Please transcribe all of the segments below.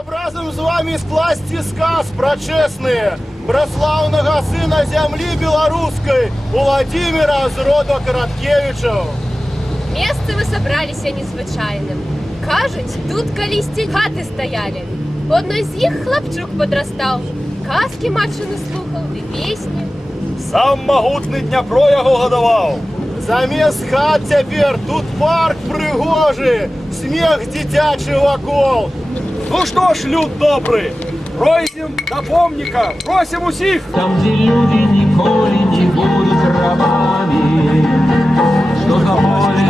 каб разам з вами скласці сказ пра чэсныя, праслаўнага сына зямлі беларускай Уладзіміра з роду Караткевічаў. Месцы вы сабраліся незвычайным. Кажуць, тут калісьці хаты стаялі. У адной з іх хлапчук падрастаў, казкі матчыны слухаў ды песні. Сам магутны Дняпро яго гадаваў. Замест хат цяпер тут парк прыгожы, смех дзіцячы вакол. Ну што ж, люд добры, пройдзем да помніка, просім усіх. Там, где люди ніколі не будут рабами, что за поле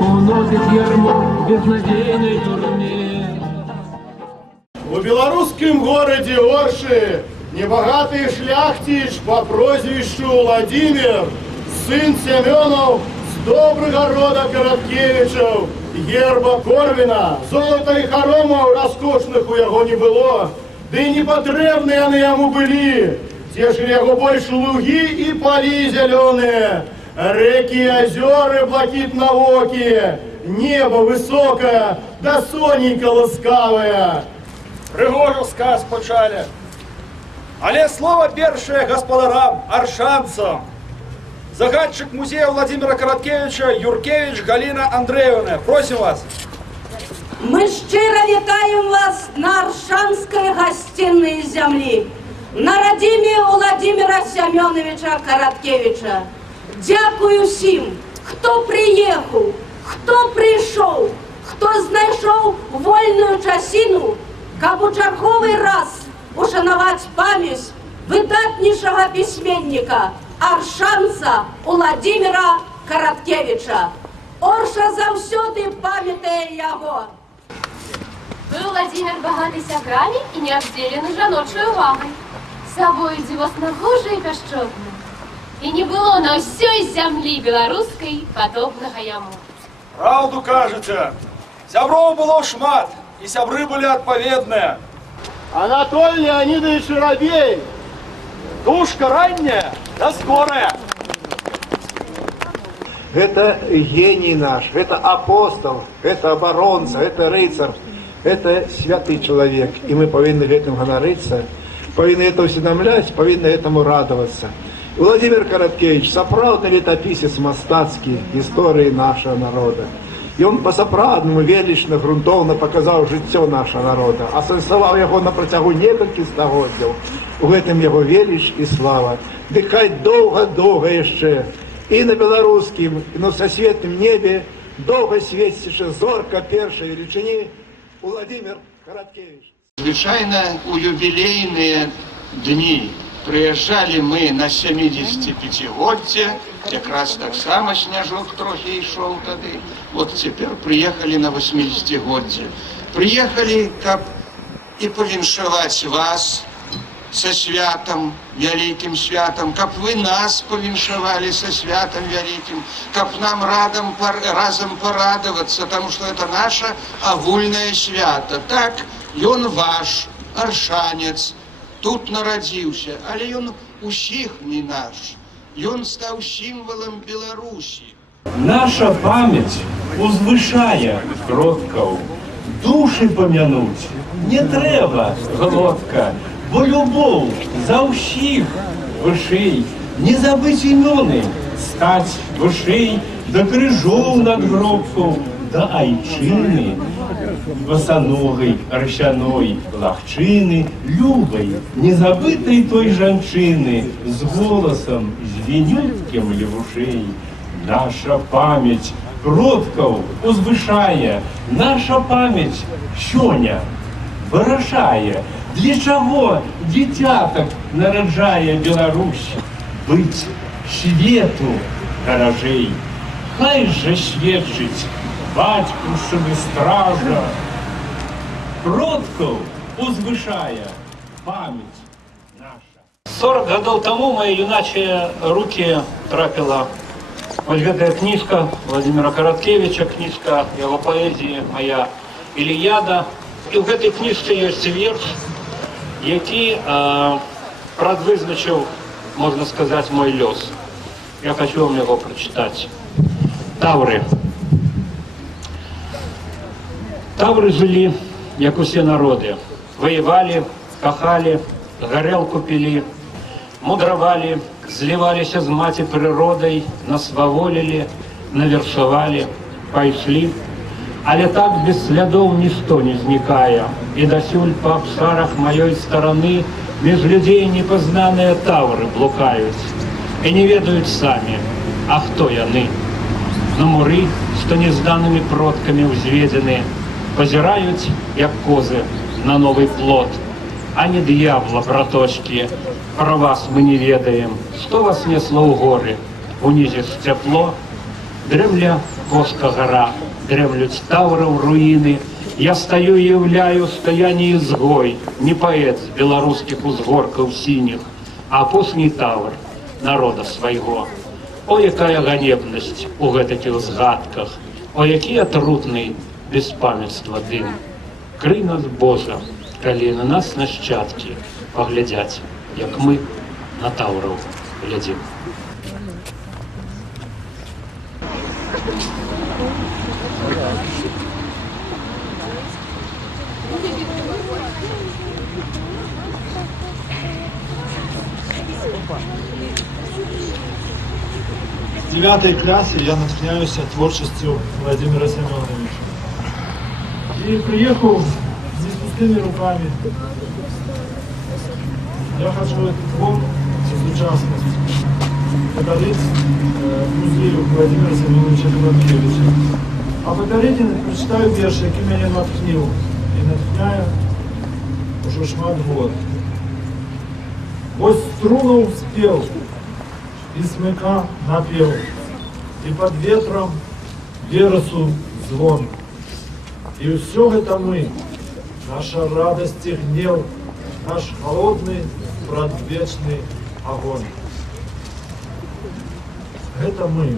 уносит ярмо безнадейной турме. У беларускім горадзе Оршы небагаты шляхціч па прозвішчу Уладзімір, сын Сямёнаў з добрага рода Караткевічаў, герба Корвіна. Золата і харомаў раскошных у яго не было, ды не патрэбны яны яму былі. Цешылі яго больш лугі і палі зялёныя, рэкі і азёры блакітнавокія, неба высокае, да сонейка ласкавая. Прыгожа сказ пачалі. Але слова першае гаспадарам, аршанцам. Загадчык музея Владимира Караткевича Юркевич Галина Андреевна. Просим вас. Мы шчыра вітаем вас на аршанскай гасціннай зямлі, на радзіме Уладзіміра Сямёновича Караткевича. Дзякую усім, хто прыехаў, хто прыйшоў, хто знайшоў вольную часіну, каб у чарговы раз ушанаваць памяць выдатнейшага пісьменніка, аршанца Уладзіміра Караткевіча. Орша заўсёды памятае яго. Вы, Уладзімір, багаты сябрамі і не абдзелены жаночай увагай. Сабою дзівосна гожа і пяшчотна. І не было на ўсёй зямлі беларускай падобнага яму. Праўду кажаце, сяброў было шмат, і сябры былі адпаведныя. Анатолий Леонидович Воробей. Душка ранняя, да скорая. Это гений наш, это апостол, это оборонца, это рыцарь, это святый человек. И мы повинны этим ганарыться, повинны это усведомлять, повинны этому радоваться. Владимир Караткевич, сапраўдны летописец мастацкі истории нашего народа. И он по-сапраўднаму велічна, грунтоўна показал жыццё нашего народа, асэнсаваў яго на працягу некалькіх стагоддзяў. У гэтым яго веліч і слава. Ды хай доўга-доўга яшчэ і на беларускім, і на всесветным небе доўга свеціцца зорка першай велічыні Владимир Караткевич. Звычайна у юбілейныя дні прыязджалі мы на 75-годдзе, якраз таксама сняжок трохі ішоў тады. Вот цяпер прыехалі на 80-годдзе. Прыехалі, каб і павіншаваць вас со святам, вялікім святам, каб вы нас павіншавалі со святам вялікім, каб нам разам порадавацца, таму што это наша агульнае свята. Так, ён ваш, аршанец, тут нарадзіўся, але ён усіх не наш. Ён стаў сімвалам Беларусі. Наша памяць узвышае продкаў. Душы памянуць не трэба, глотка, бо любоў за ўсіх вышэй. Не забыць імёны, стаць вышэй да крыжоў надгробкаў, да айчыны, босаногай, рощаной, лагчыны, любай, незабытай той жанчыны, з голасам звенюткім левушэй. Наша памяць продкаў узвышае, наша памяць сёння вырашае, для чаго дзіцятак нараджае Беларусь. Быць свету даражэй, хай жа сведчыць бацькаўшчыны стража. Продкаў узвышае памяць наша. 40 гадоў таму мои юначыя рукі трапіла вось гэтая кніжка Владимира Караткевича, кніжка яго паэзіі «Моя Іліяда». І ў гэтай кніжцы ёсць верш, які прадвызначыў, можна сказаць, мой лёс. Я хочу вам яго прачытаць. Тавры. Тавры жылі як усе народы. Воевали, кахали, гарэлку пілі, мудравалі, зліваліся з маці прыродай, насваволілі, навершавалі, пайшлі. Але так без слядоў нішто не знікае, і дасюль па абшарах маёй стараны між людзей непазнаныя таўры блукаюць, і не ведаюць самі, а хто яны. На муры, што незданымі продкамі ўзведзены, пазіраюць, як козы, на новый плод. А не д'ябла, браточки, про вас мы не ведаем, што вас несло ў горы, унізе ж цяпло, дрэмля коска гара, дрэмлюць таўраў руіны. Я стаю і уяўляю, што я не ізгой, не паэт з беларускіх узгоркаў сініх, а апошні таўр народа свайго. О, якая ганебнасць у гэтакіх згадках, о, які атрутны беспамятства дым. Крый нас, Божа, калі на нас нашчадкі паглядзяць, як мы на таўраў глядзім. 9 классе я натхняюся творчестью Владимира Семеновича. И приехал не с пустыми руками. Я хочу этот фонд соучаствовать, подарить музею Владимира Семеновича Короткевича. А попередньо прочитаю вірш, який мене натхнив. І натхняє уже шмат год. Ось струнов спел, и смыка напел, и под ветром вересу звон. И все это мы, наша радость и гнев, наш холодный, предвечный огонь. Это мы.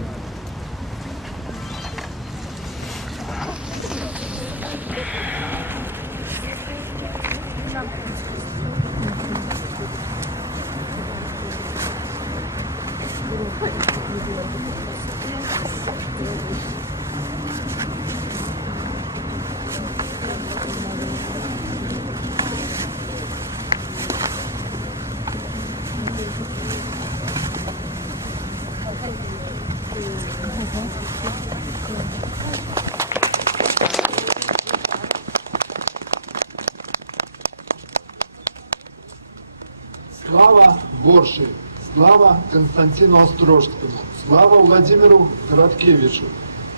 Слава Борши, слава Константину Острожскому, слава Владимиру Короткевичу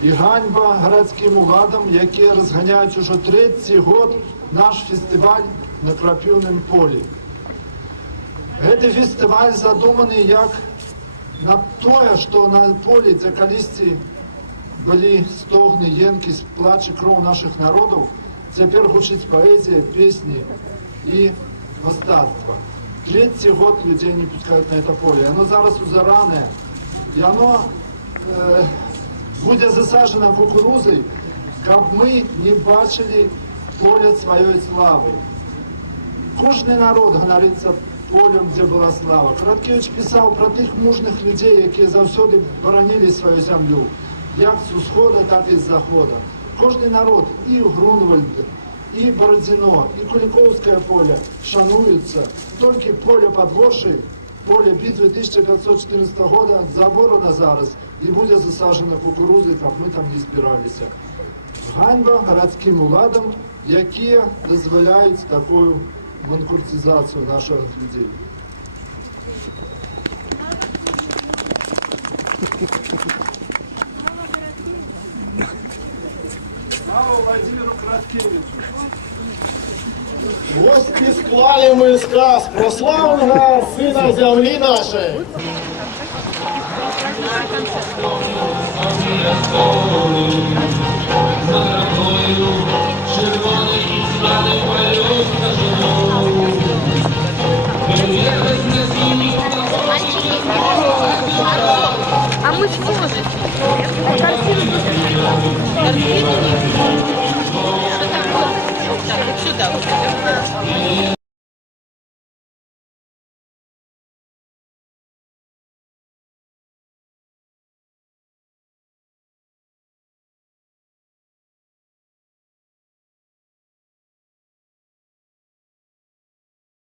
і ганьба городським уладам, які розганяють уже 3-й год наш фестиваль на Крапивному полі. Цей фестиваль задуманий як на те, що на полі, де колись були стогни, єнки, плач і кров наших народів, тепер гучить поезія, пісні і мистецтво. 3-й год людей не пускают на это поле. Оно зараз узаране, и оно будет засажено кукурузой, как мы не бачили поле своей славы. Кожный народ ганорится полем, где была слава. Короткевич писал про тих мужних людей, які завсёды боронили свою землю, як з усхода, так і з захода. Кожний народ, і Грунвальд, и Бородино, и Куликовское поле шануются. Только поле под Воршей, поле битвы 1514 года заборано зараз и будет засажено кукурузой, как мы там не збиралися. Ганьба городским уладам, які дозволяють таку манкуртизацію наших людей. Слава Владимиру Короткевичу! Ось і склали ми сказ про славного сина землі нашої. А мы сможем. Картину. Сюда.